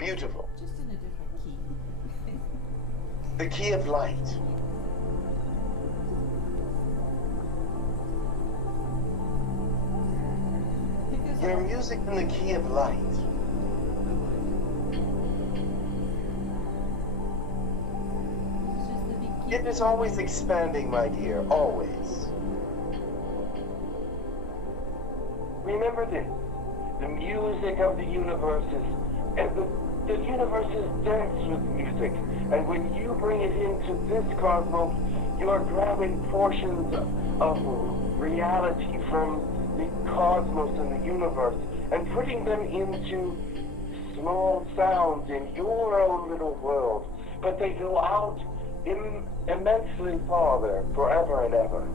Beautiful. Just in a different key. The key of light. Your music in the key of light. It is always expanding, my dear, always. Remember this. The music of the universe is, and the universe is dense with music. And when you bring it into this cosmos, you are grabbing portions of reality from the cosmos and the universe and putting them into small sounds in your own little world. But they go out immensely farther, forever and ever.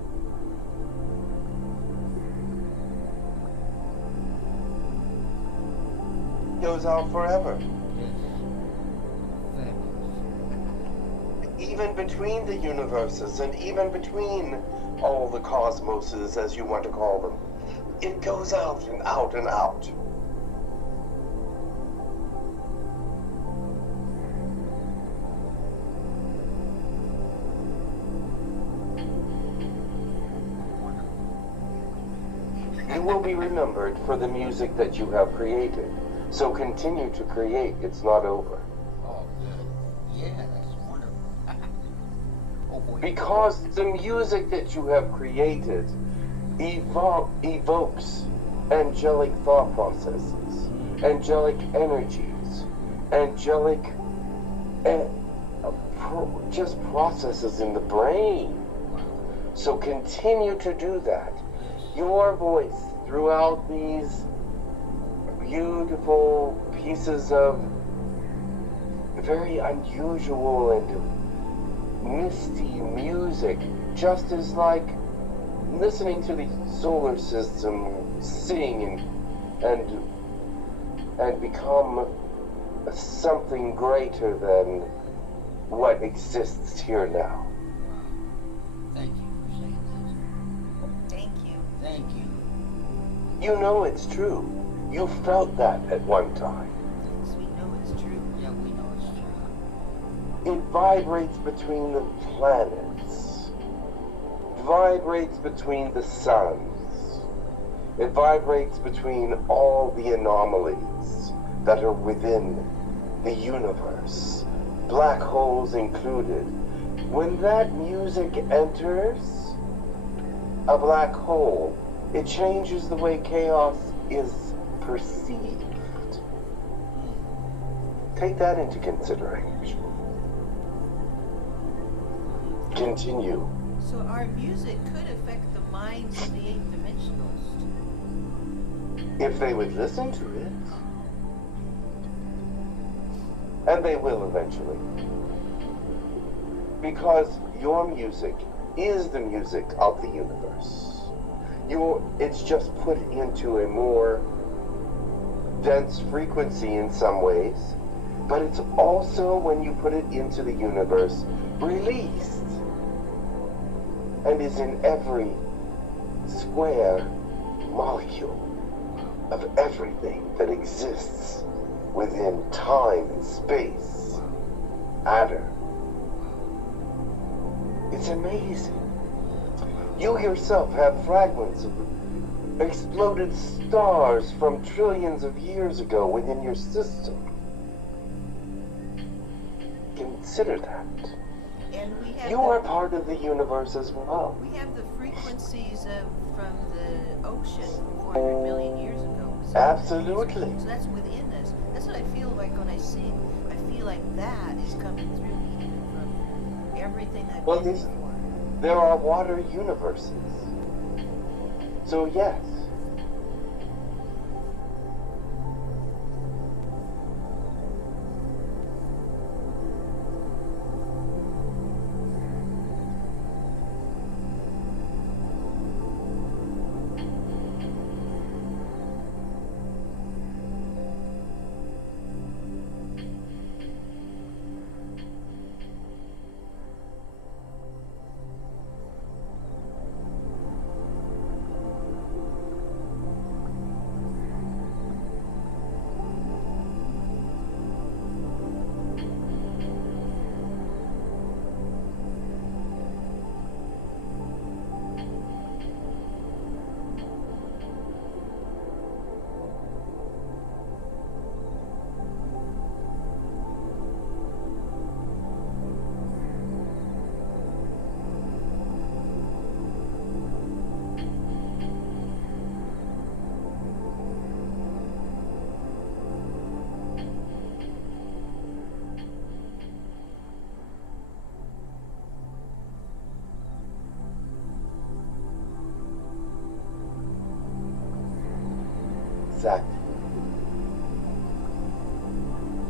Goes out forever. Even between the universes and even between all the cosmoses, as you want to call them, it goes out and out and out. You will be remembered for the music that you have created. So continue to create. It's not over. Oh, good. Yeah, that's wonderful. Oh, boy. Because the music that you have created evokes angelic thought processes, angelic energies, angelic just processes in the brain. So continue to do that. Your voice throughout these beautiful pieces of very unusual and misty music, just as like listening to the solar system sing and become something greater than what exists here now. Thank you for saying that. Thank you. Thank you. You know it's true. You felt that at one time. Yes, we know it's true. Yeah, we know it's true. It vibrates between the planets. It vibrates between the suns. It vibrates between all the anomalies that are within the universe, black holes included. When that music enters a black hole, it changes the way chaos is perceived. Take that into consideration. Continue. So our music could affect the minds of the eighth dimensionals. If they would listen to it. And they will eventually. Because your music is the music of the universe. It's just put into a more dense frequency in some ways, but it's also, when you put it into the universe, released and is in every square molecule of everything that exists within time and space. Matter. It's amazing. You yourself have fragments of exploded stars from trillions of years ago within your system. Consider that. And we have You are part of the universe as well. we have the frequencies from the ocean 400 million years ago. So Absolutely. So that's within us. That's what I feel like when I sing. I feel like that is coming through me even from everything I've Well, been these- before. There are water universes. So yes.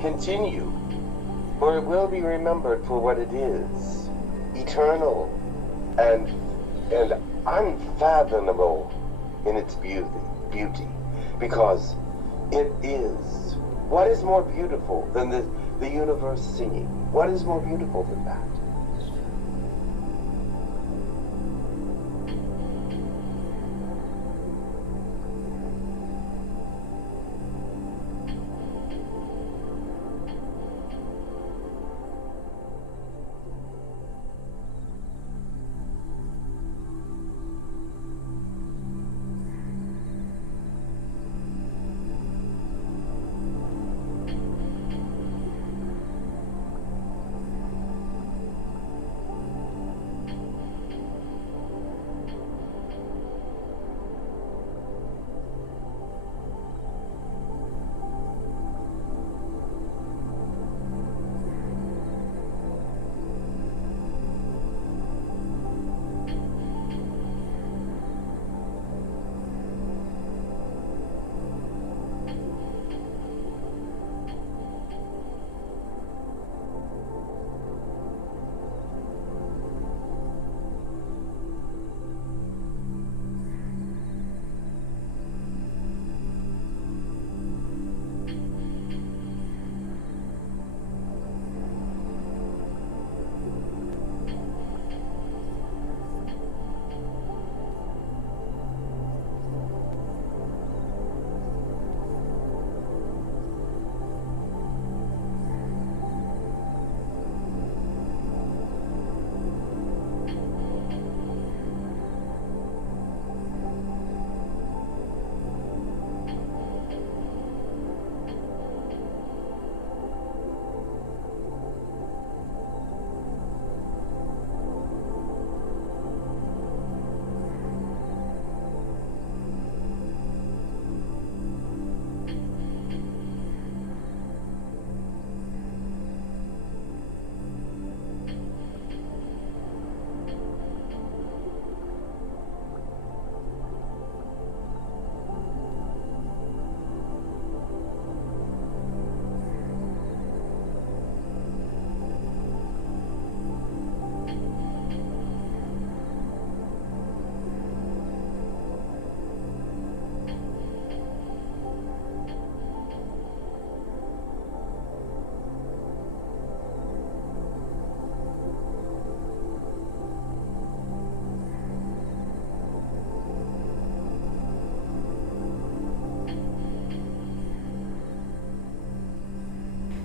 continue, for it will be remembered for what it is, eternal and unfathomable in its beauty, because it is. What is more beautiful than the universe singing? What is more beautiful than that?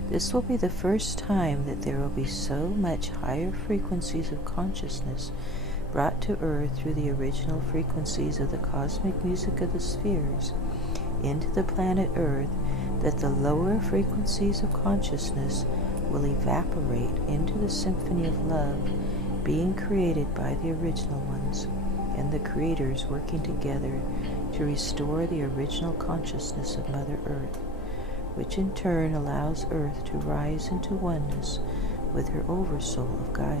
This will be the first time that there will be so much higher frequencies of consciousness brought to Earth through the original frequencies of the cosmic music of the spheres into the planet Earth that the lower frequencies of consciousness will evaporate into the symphony of love being created by the original ones and the creators working together to restore the original consciousness of Mother Earth, which in turn allows Earth to rise into oneness with her oversoul of Gaia.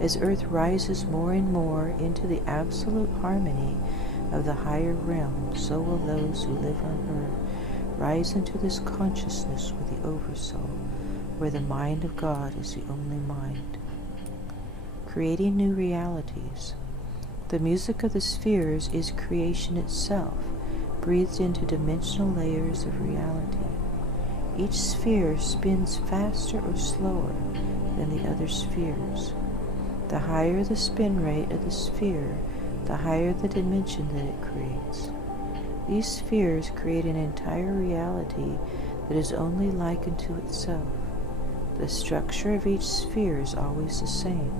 As Earth rises more and more into the absolute harmony of the higher realm, so will those who live on Earth rise into this consciousness with the oversoul, where the mind of God is the only mind. Creating new realities. The music of the spheres is creation itself, breathed into dimensional layers of reality. Each sphere spins faster or slower than the other spheres. The higher the spin rate of the sphere, the higher the dimension that it creates. These spheres create an entire reality that is only likened to itself. The structure of each sphere is always the same,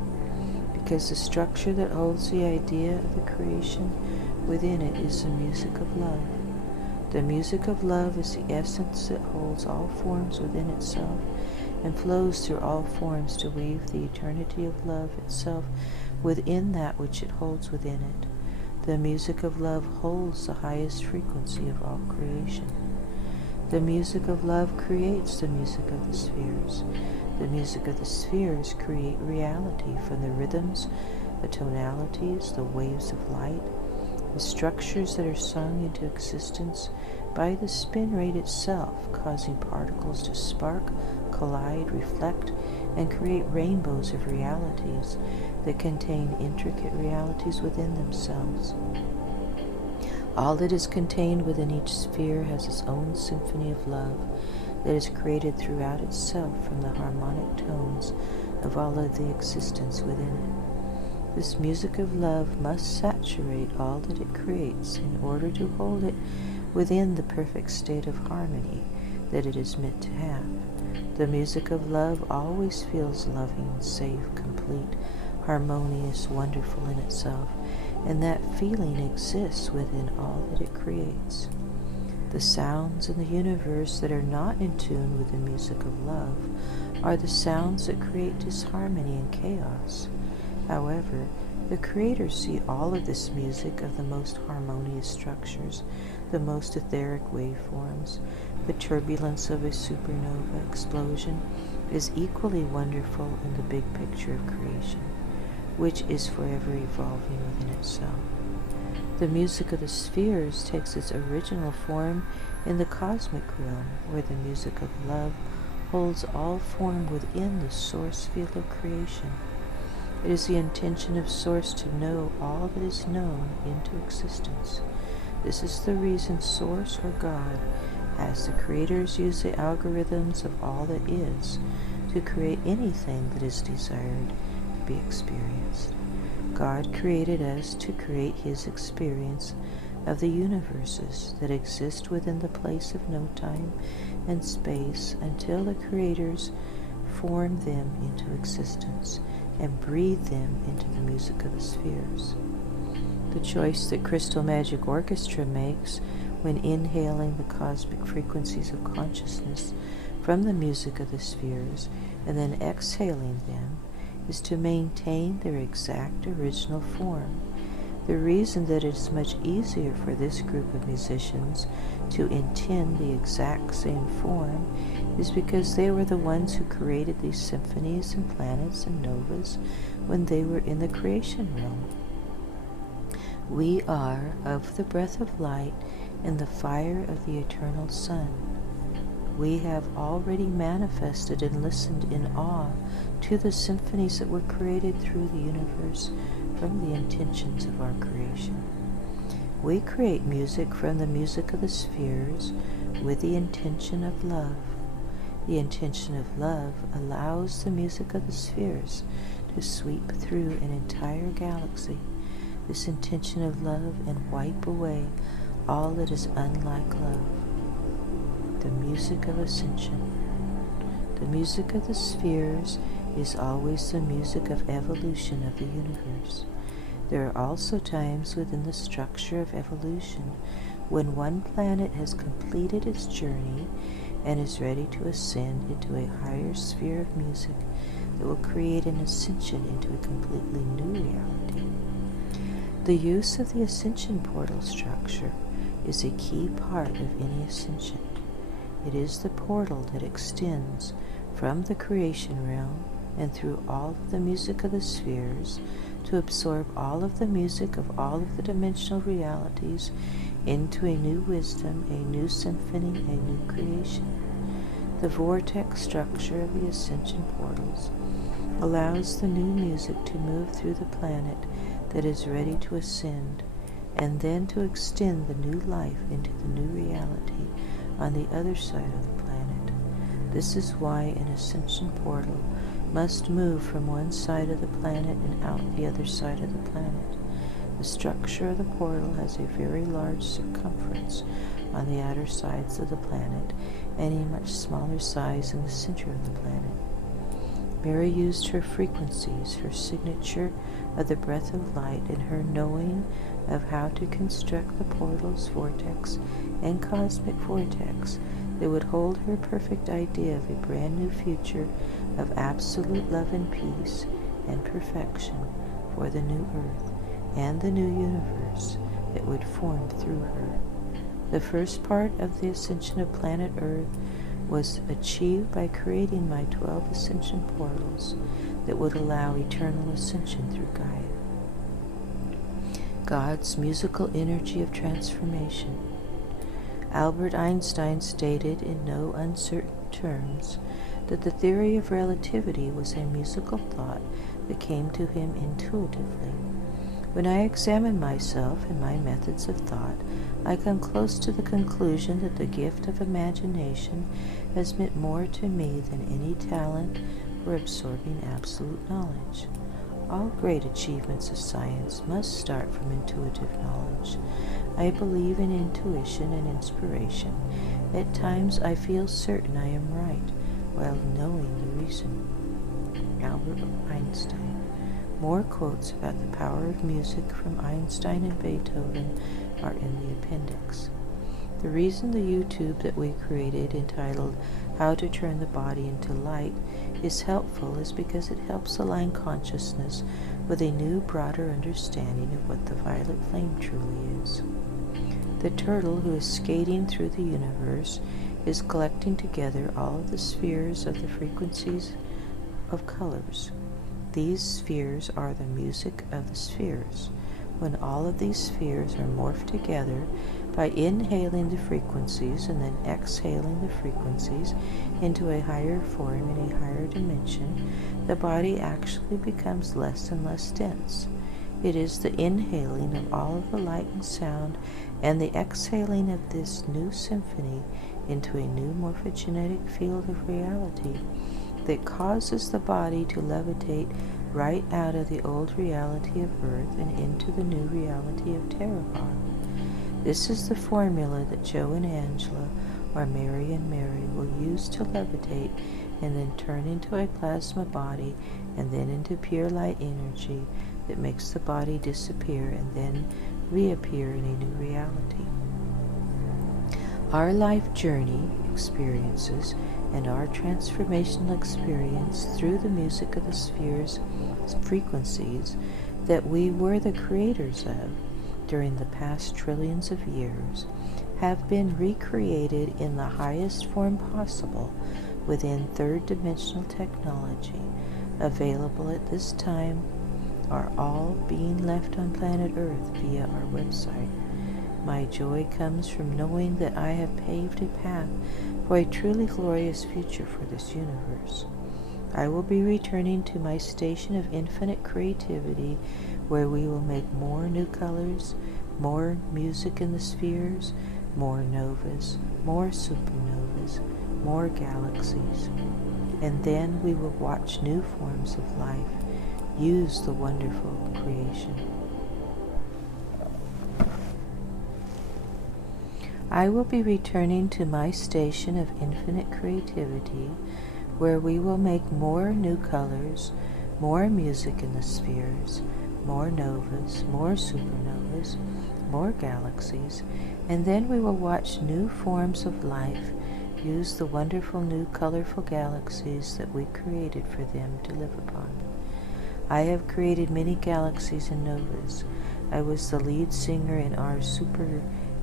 because the structure that holds the idea of the creation within it is the music of love. The music of love is the essence that holds all forms within itself and flows through all forms to weave the eternity of love itself within that which it holds within it. The music of love holds the highest frequency of all creation. The music of love creates the music of the spheres. The music of the spheres create reality from the rhythms, the tonalities, the waves of light, the structures that are sung into existence by the spin rate itself, causing particles to spark, collide, reflect, and create rainbows of realities that contain intricate realities within themselves. All that is contained within each sphere has its own symphony of love that is created throughout itself from the harmonic tones of all of the existence within it. This music of love must saturate all that it creates in order to hold it within the perfect state of harmony that it is meant to have. The music of love always feels loving, safe, complete, harmonious, wonderful in itself, and that feeling exists within all that it creates. The sounds in the universe that are not in tune with the music of love are the sounds that create disharmony and chaos. However, the creators see all of this music of the most harmonious structures, the most etheric waveforms, the turbulence of a supernova explosion is equally wonderful in the big picture of creation, which is forever evolving within itself. The music of the spheres takes its original form in the cosmic realm, where the music of love holds all form within the source field of creation. It is the intention of Source to know all that is known into existence. This is the reason Source, or God, as the creators use the algorithms of all that is to create anything that is desired to be experienced. God created us to create His experience of the universes that exist within the place of no time and space until the creators form them into existence and breathe them into the music of the spheres. The choice that Crystal Magic Orchestra makes when inhaling the cosmic frequencies of consciousness from the music of the spheres and then exhaling them is to maintain their exact original form. The reason that it is much easier for this group of musicians to intend the exact same form is because they were the ones who created these symphonies and planets and novas when they were in the creation realm. We are of the breath of light and the fire of the eternal sun. We have already manifested and listened in awe to the symphonies that were created through the universe from the intentions of our creation. We create music from the music of the spheres with the intention of love. The intention of love allows the music of the spheres to sweep through an entire galaxy, this intention of love, and wipe away all that is unlike love. The music of Ascension. The music of the spheres is always the music of evolution of the universe. There are also times within the structure of evolution when one planet has completed its journey and is ready to ascend into a higher sphere of music that will create an ascension into a completely new reality. The use of the Ascension Portal structure is a key part of any ascension. It is the portal that extends from the creation realm and through all of the music of the spheres to absorb all of the music of all of the dimensional realities into a new wisdom, a new symphony, a new creation. The vortex structure of the Ascension Portals allows the new music to move through the planet that is ready to ascend, and then to extend the new life into the new reality on the other side of the planet. This is why an Ascension Portal must move from one side of the planet and out the other side of the planet. The structure of the portal has a very large circumference on the outer sides of the planet and a much smaller size in the center of the planet. Mary used her frequencies, her signature of the breath of light, and her knowing of how to construct the portal's vortex and cosmic vortex that would hold her perfect idea of a brand new future of absolute love and peace and perfection for the new earth and the new universe that would form through her. The first part of the ascension of planet Earth was achieved by creating my 12 ascension portals that would allow eternal ascension through Gaia. God's musical energy of transformation. Albert Einstein stated in no uncertain terms that the theory of relativity was a musical thought that came to him intuitively. When I examine myself and my methods of thought, I come close to the conclusion that the gift of imagination has meant more to me than any talent for absorbing absolute knowledge. All great achievements of science must start from intuitive knowledge. I believe in intuition and inspiration. At times I feel certain I am right, while knowing the reason. Albert Einstein. More quotes about the power of music from Einstein and Beethoven are in the appendix. The reason the YouTube that we created entitled How to Turn the Body into Light is helpful is because it helps align consciousness with a new, broader understanding of what the violet flame truly is. The turtle who is skating through the universe is collecting together all of the spheres of the frequencies of colors. These spheres are the music of the spheres. When all of these spheres are morphed together by inhaling the frequencies and then exhaling the frequencies into a higher form in a higher dimension, the body actually becomes less and less dense. It is the inhaling of all of the light and sound and the exhaling of this new symphony into a new morphogenetic field of reality that causes the body to levitate right out of the old reality of Earth and into the new reality of Terahar. This is the formula that Joe and Angela, or Mary and Mary, will use to levitate and then turn into a plasma body and then into pure light energy that makes the body disappear and then reappear in a new reality. Our life journey, experiences, and our transformational experience through the music of the spheres, frequencies that we were the creators of during the past trillions of years, have been recreated in the highest form possible within third-dimensional technology available at this time, are all being left on planet Earth via our website. My joy comes from knowing that I have paved a path for a truly glorious future for this universe. I will be returning to my station of infinite creativity, where we will make more new colors, more music in the spheres, more novas, more supernovas, more galaxies. And then we will watch new forms of life use the wonderful creation. I will be returning to my station of infinite creativity, where we will make more new colors, more music in the spheres, more novas, more supernovas, more galaxies, and then we will watch new forms of life use the wonderful new colorful galaxies that we created for them to live upon. I have created many galaxies and novas. I was the lead singer in our super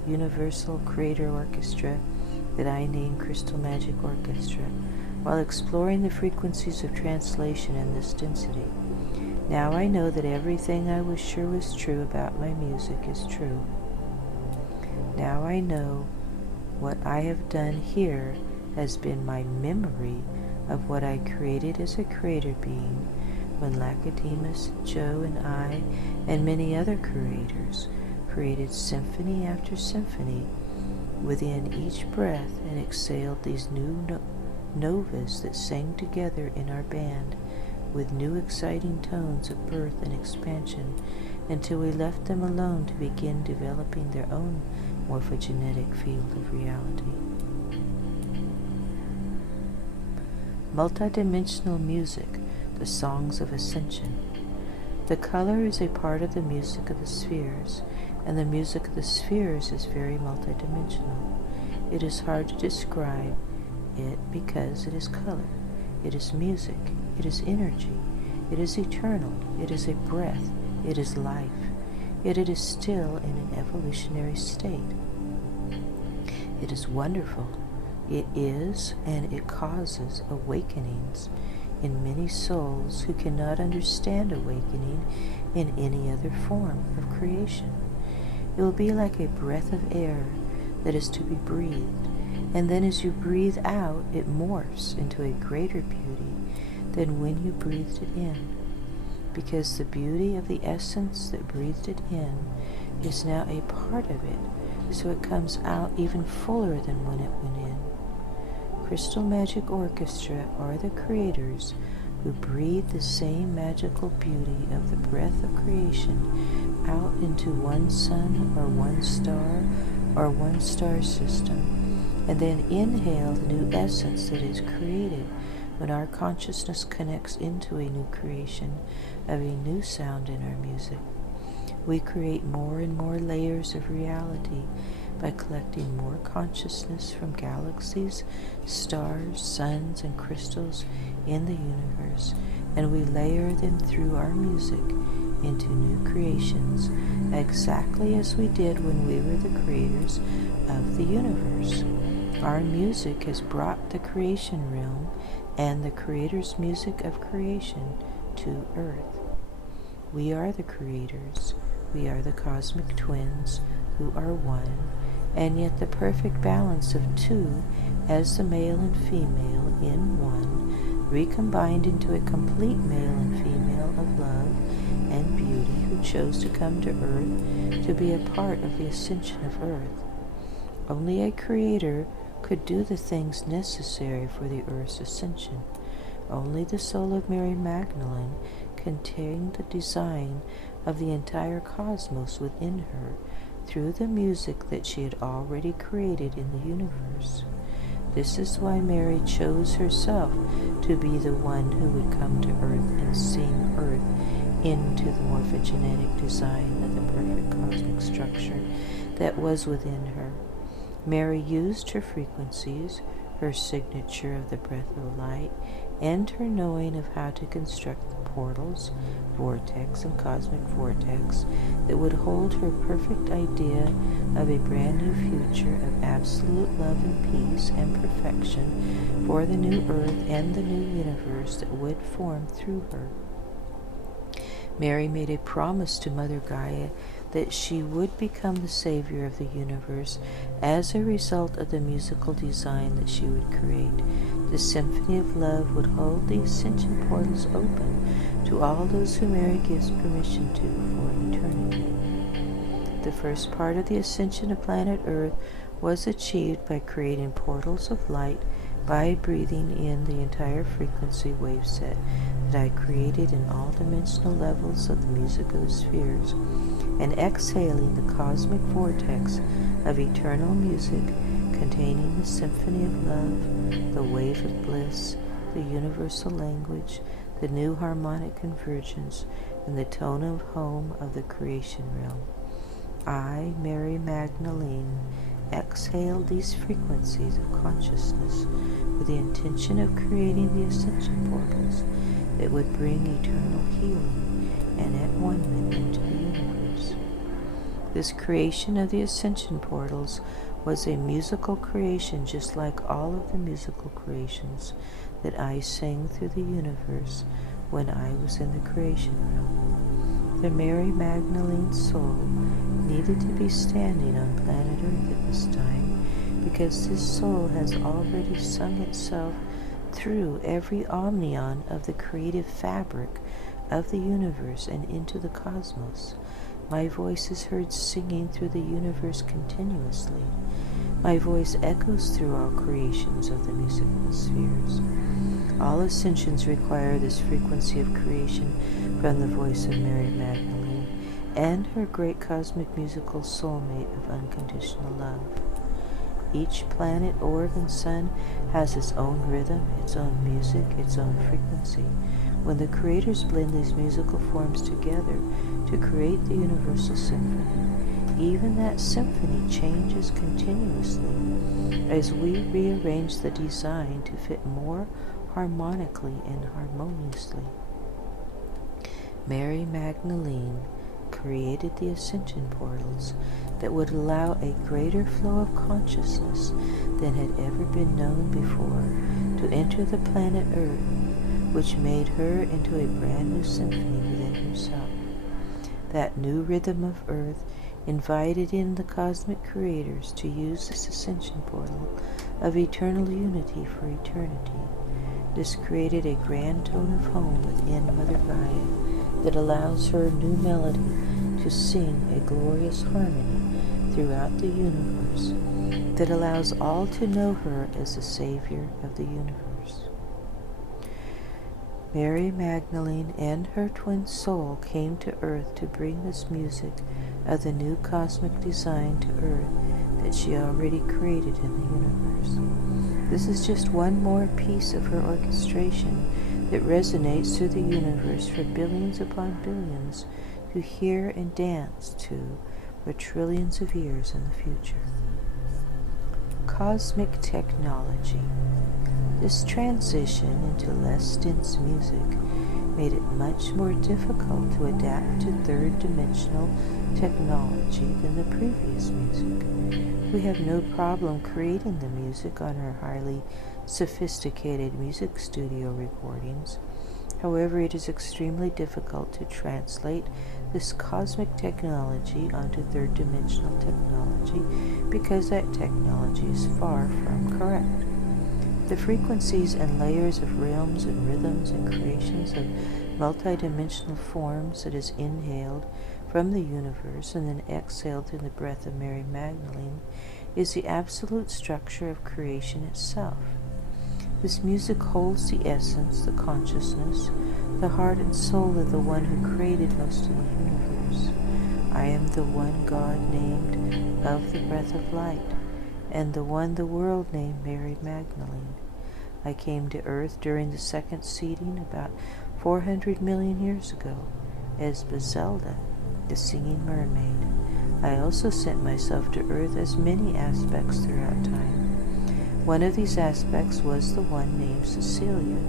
Universal Creator Orchestra that I named Crystal Magic Orchestra, while exploring the frequencies of translation in this density. Now I know that everything I was sure was true about my music is true. Now I know what I have done here has been my memory of what I created as a creator being when Lacedemus, Joe, and I, and many other creators, created symphony after symphony within each breath and exhaled these new novas that sang together in our band with new exciting tones of birth and expansion until we left them alone to begin developing their own morphogenetic field of reality. Multidimensional music, the songs of ascension. The color is a part of the music of the spheres, and the music of the spheres is very multidimensional. It is hard to describe it because it is color, it is music, it is energy, it is eternal, it is a breath, it is life, yet it is still in an evolutionary state. It is wonderful. It is, and it causes awakenings in many souls who cannot understand awakening in any other form of creation. It will be like a breath of air that is to be breathed. And then as you breathe out, it morphs into a greater beauty than when you breathed it in. Because the beauty of the essence that breathed it in is now a part of it, so it comes out even fuller than when it went in. Crystal Magic Orchestra are the creators who breathe the same magical beauty of the breath of creation out into one sun or one star or one star system, and then inhale the new essence that is created when our consciousness connects into a new creation of a new sound in our music. We create more and more layers of reality by collecting more consciousness from galaxies, stars, suns, and crystals in the universe, and we layer them through our music into new creations, exactly as we did when we were the creators of the universe. Our music has brought the creation realm and the Creator's music of creation to Earth. We are the creators. We are the cosmic twins who are one, and yet the perfect balance of two as the male and female in one, recombined into a complete male and female of love and beauty who chose to come to Earth to be a part of the ascension of Earth. Only a creator could do the things necessary for the Earth's ascension. Only the soul of Mary Magdalene contained the design of the entire cosmos within her through the music that she had already created in the universe. This is why Mary chose herself to be the one who would come to Earth and sing Earth into the morphogenetic design of the perfect cosmic structure that was within her. Mary used her frequencies, her signature of the breath of light, and her knowing of how to construct the portals, vortex, and cosmic vortex that would hold her perfect idea of a brand new future of absolute love and peace and perfection for the new earth and the new universe that would form through her. Mary made a promise to Mother Gaia that she would become the savior of the universe as a result of the musical design that she would create. The symphony of love would hold the ascension portals open to all those who Mary gives permission to for eternity. The first part of the ascension of planet Earth was achieved by creating portals of light by breathing in the entire frequency wave set that I created in all dimensional levels of the music of the spheres, and exhaling the cosmic vortex of eternal music containing the symphony of love, the wave of bliss, the universal language, the new harmonic convergence, and the tone of home of the creation realm. I, Mary Magdalene, exhaled these frequencies of consciousness with the intention of creating the ascension portals that would bring eternal healing and at-one-ment into the universe. This creation of the ascension portals was a musical creation just like all of the musical creations that I sang through the universe when I was in the creation realm. The Mary Magdalene soul needed to be standing on planet Earth at this time because this soul has already sung itself through every omnion of the creative fabric of the universe and into the cosmos. My voice is heard singing through the universe continuously. My voice echoes through all creations of the musical spheres. All ascensions require this frequency of creation from the voice of Mary Magdalene and her great cosmic musical soulmate of unconditional love. Each planet, orb, and sun has its own rhythm, its own music, its own frequency. When the creators blend these musical forms together to create the universal symphony, even that symphony changes continuously as we rearrange the design to fit more harmonically and harmoniously. Mary Magdalene created the ascension portals that would allow a greater flow of consciousness than had ever been known before to enter the planet Earth, which made her into a brand new symphony within herself. That new rhythm of Earth invited in the cosmic creators to use this ascension portal of eternal unity for eternity. This created a grand tone of home within Mother Gaia that allows her new melody to sing a glorious harmony throughout the universe, that allows all to know her as the Savior of the universe. Mary Magdalene and her twin soul came to earth to bring this music of the new cosmic design to earth that she already created in the universe. This is just one more piece of her orchestration that resonates through the universe for billions upon billions to hear and dance to for trillions of years in the future. Cosmic technology. This transition into less dense music made it much more difficult to adapt to third-dimensional technology than the previous music. We have no problem creating the music on our highly sophisticated music studio recordings. However, it is extremely difficult to translate this cosmic technology onto third-dimensional technology because that technology is far from correct. The frequencies and layers of realms and rhythms and creations of multidimensional forms that is inhaled from the universe and then exhaled through the breath of Mary Magdalene is the absolute structure of creation itself. This music holds the essence, the consciousness, the heart and soul of the one who created most of the universe. I am the one God named of the breath of light, and the one the world named Mary Magdalene. I came to earth during the second seeding about 400 million years ago as Bazelda, the singing mermaid. I also sent myself to earth as many aspects throughout time. One of these aspects was the one named Cecilia,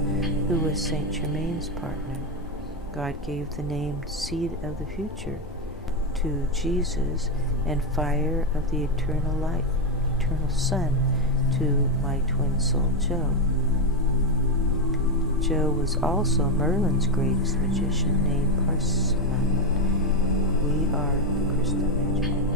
who was Saint Germain's partner. God gave the name Seed of the Future to Jesus and Fire of the Eternal Light, Eternal Sun, to my twin soul Joe. Joe was also Merlin's greatest magician named Parsiman. We are the crystal magic.